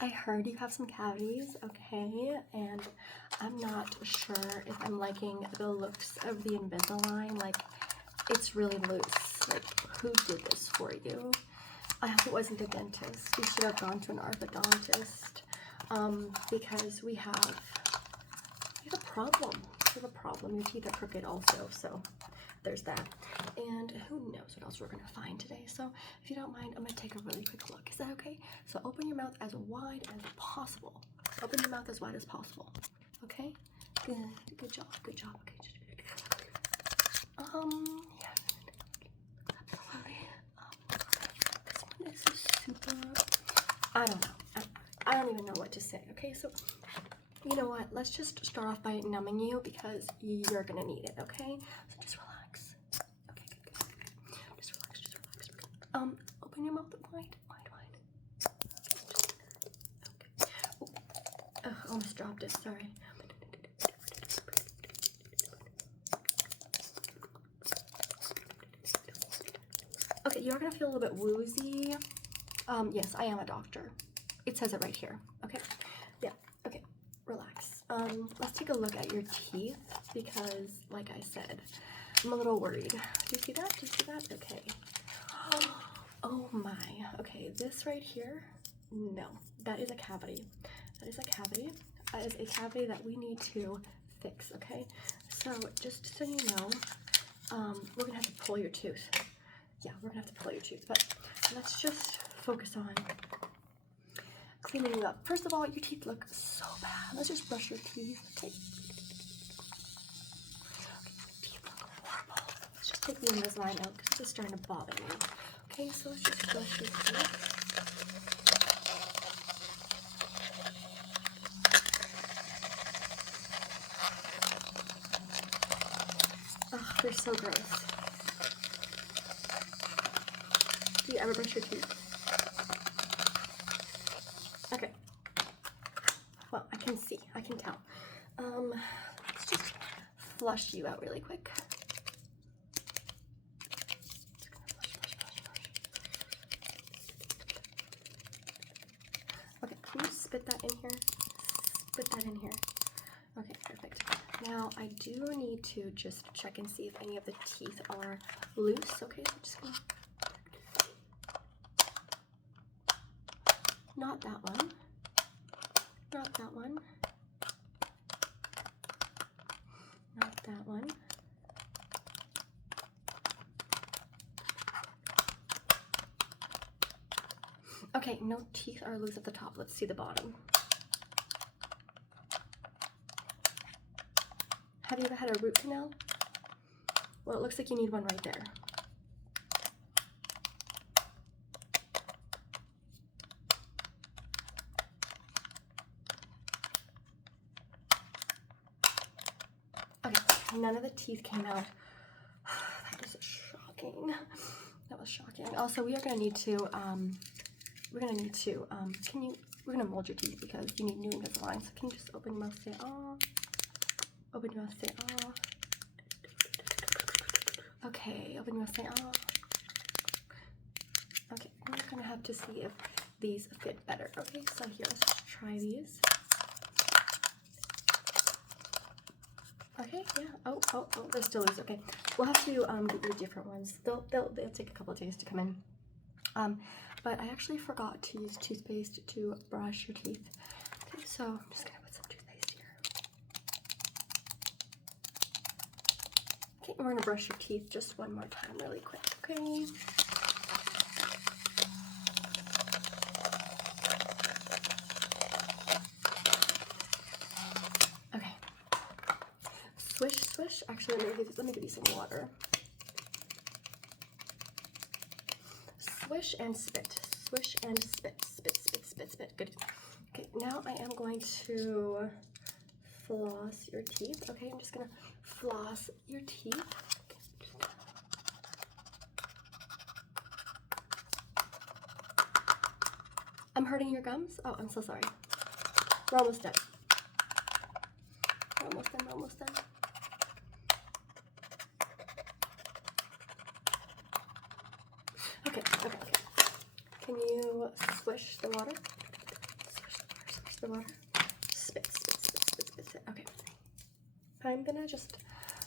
I heard you have some cavities, okay, and I'm not sure if I'm liking the looks of the Invisalign. Like, it's really loose. Like, who did this for you? I hope it wasn't a dentist. You should have gone to an orthodontist, because we have a problem. We have a problem. Your teeth are crooked also, so there's that. And who knows what else we're gonna find today. So if you don't mind, I'm gonna take a really quick look. Is that okay? So open your mouth as wide as possible. Open your mouth as wide as possible. Okay? Good. Good job. Good job. Okay. Yeah. Absolutely. This is super. I don't know. I don't even know what to say. Okay, so you know what? Let's just start off by numbing you because you're gonna need it. Okay, so just relax. Okay, good. Just relax. Just relax. Open your mouth wide. Okay. Oh, almost dropped it. Sorry. Okay, you're gonna feel a little bit woozy. Yes, I am a doctor. It says it right here. Okay. Yeah. Okay. Relax. Let's take a look at your teeth because, like I said, I'm a little worried. Do you see that? Do you see that? Okay. Oh my. Okay, this right here. No, that is a cavity. That is a cavity. That is a cavity that we need to fix. Okay. So just so you know, we're gonna have to pull your tooth. Yeah, we're gonna have to pull your tooth, but let's just focus on cleaning you up. First of all, your teeth look so bad. Let's just brush your teeth. Okay. Your teeth look horrible. Let's just take the Invisalign out because it's starting to bother me. Okay, so let's just brush your teeth. Ugh, they're so gross. Do you ever brush your teeth? Okay. Well, I can see. I can tell. Let's just flush you out really quick. Okay, can you spit that in here? Spit that in here. Okay, perfect. Now, I do need to just check and see if any of the teeth are loose. Okay, so I'm just gonna... Not that one. Not that one. Not that one. Okay, no teeth are loose at the top. Let's see the bottom. Have you ever had a root canal? Well, it looks like you need one right there. Okay, none of the teeth came out. That is shocking. That was shocking. Also, we are gonna need to, we're gonna mold your teeth because you need new Invisalign. So can you just open your mouth, say ah. Open your mouth, say ah. Okay, open your mouth, say ah. Okay, we're gonna have to see if these fit better. Okay, so here, let's just try these. Okay, yeah. Oh, they're still loose. Okay, we'll have to get you different ones. They'll take a couple of days to come in. But I actually forgot to use toothpaste to brush your teeth. Okay, so I'm just gonna put some toothpaste here. Okay, we're gonna brush your teeth just one more time really quick, okay? Okay. Swish, swish. Actually, let me give you some water. Swish and spit. Swish and spit. Spit, spit, spit, spit. Good. Okay, now I am going to floss your teeth. Okay, I'm just gonna floss your teeth. I'm hurting your gums? Oh, I'm so sorry. We're almost done. We're almost done, we're almost done. Okay. Can you swish the water? Swish, spit water. Spit, spit, spit, spit, spit, spit. Okay. I'm gonna just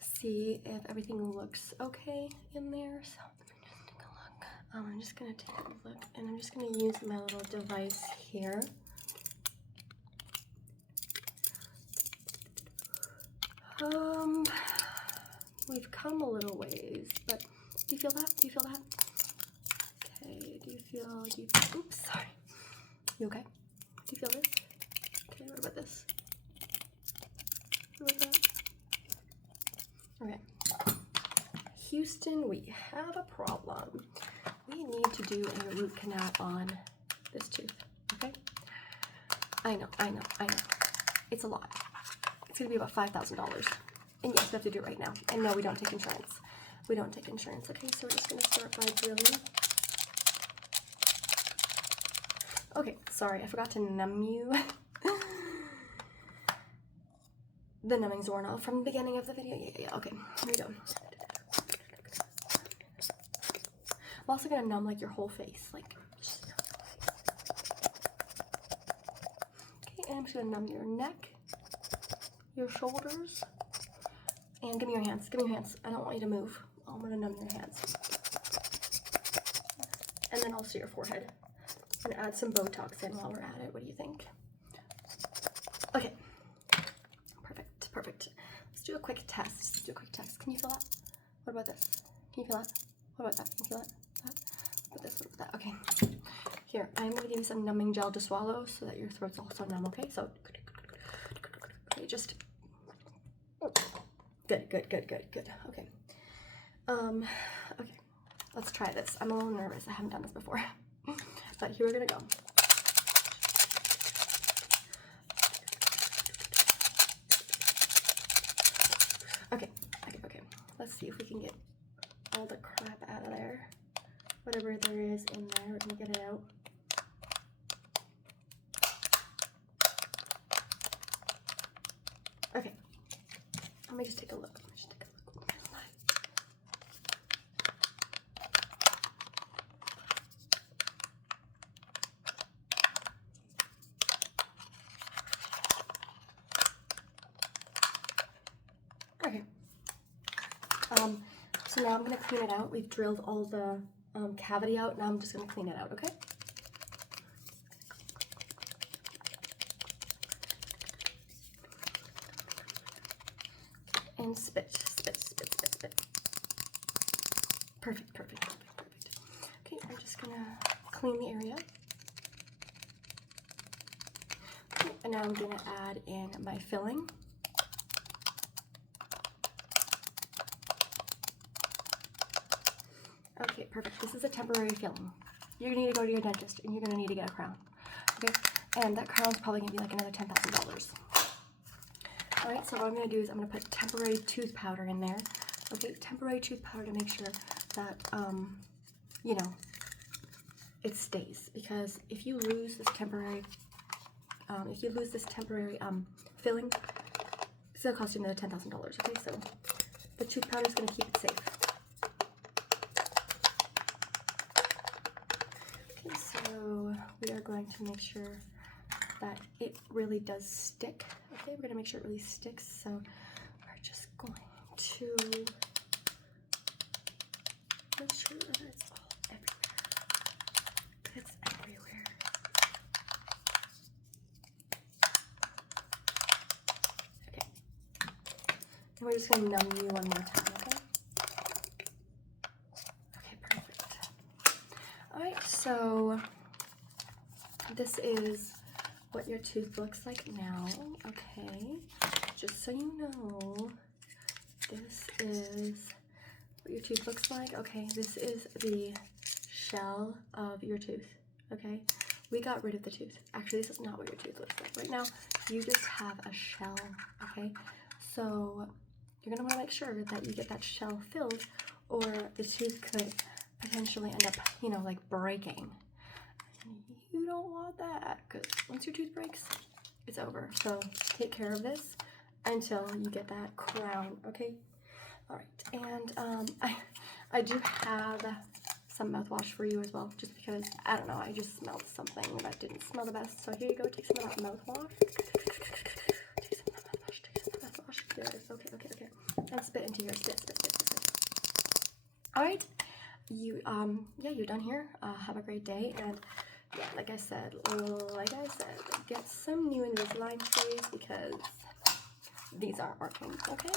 see if everything looks okay in there. So just take a look. I'm just gonna take a look, and I'm just gonna use my little device here. We've come a little ways, but do you feel that? Do you feel that? Okay, do you feel, oops, sorry. You okay? Do you feel this? Okay, what about this? What about that? Okay. Houston, we have a problem. We need to do a root canal on this tooth, okay? I know. It's a lot. It's gonna be about $5,000. And yes, we have to do it right now. And no, we don't take insurance. We don't take insurance, okay? So we're just gonna start by drilling. Okay, sorry, I forgot to numb you. The numbing's worn off from the beginning of the video. Yeah, okay, here we go. I'm also gonna numb like your whole face, like. Okay, and I'm just gonna numb your neck, your shoulders, and give me your hands. Give me your hands. I don't want you to move. I'm gonna numb your hands, and then also your forehead. I'm gonna add some Botox in while we're at it. What do you think? Okay. Perfect, perfect. Let's do a quick test. Let's do a quick test. Can you feel that? What about this? Can you feel that? What about that? Can you feel that? That? What about this? What about that? Okay. Here, I'm gonna give you some numbing gel to swallow so that your throat's also numb, okay? So, okay, just, good. Okay. Okay. Let's try this. I'm a little nervous. I haven't done this before. But here we're gonna go. Okay. Let's see if we can get all the crap out of there. Whatever there is in there, we're gonna get it out. Okay. Let me just take a look. Okay. So now I'm gonna clean it out. We've drilled all the cavity out. Now I'm just gonna clean it out, okay? And spit. Perfect. Okay, I'm just gonna clean the area. Okay, and now I'm gonna add in my filling. Okay, perfect. This is a temporary filling. You're gonna need to go to your dentist and you're gonna need to get a crown. Okay, and that crown's probably gonna be like another $10,000. Alright, so what I'm gonna do is I'm gonna put temporary tooth powder in there. Okay, temporary tooth powder to make sure that, you know, it stays. Because if you lose this temporary, filling, it's gonna cost you another $10,000. Okay, so the tooth powder is gonna keep it safe. Okay, so we are going to make sure that it really does stick. Okay, we're gonna make sure it really sticks. So we're just going to make sure that it's all everywhere. It's everywhere. Okay. And we're just gonna numb you one more time, okay? Okay, perfect. Alright, so this is what your tooth looks like now. Okay, just so you know, this is what your tooth looks like. Okay, this is the shell of your tooth. Okay, we got rid of the tooth. Actually, this is not what your tooth looks like. Right now, you just have a shell. Okay, so you're gonna want to make sure that you get that shell filled, or the tooth could potentially end up, you know, like breaking. You don't want that, because once your tooth breaks, it's over. So take care of this until you get that crown, okay? All right, and I do have some mouthwash for you as well, just because, I don't know, I just smelled something that didn't smell the best. So here you go, take some of that mouthwash. Take some of that mouthwash, take some of that mouthwash. There it is, okay. And spit into your spit. Alright, yeah, you're done here. Have a great day, and yeah, like I said, get some new Invisalign trays because these aren't working, okay?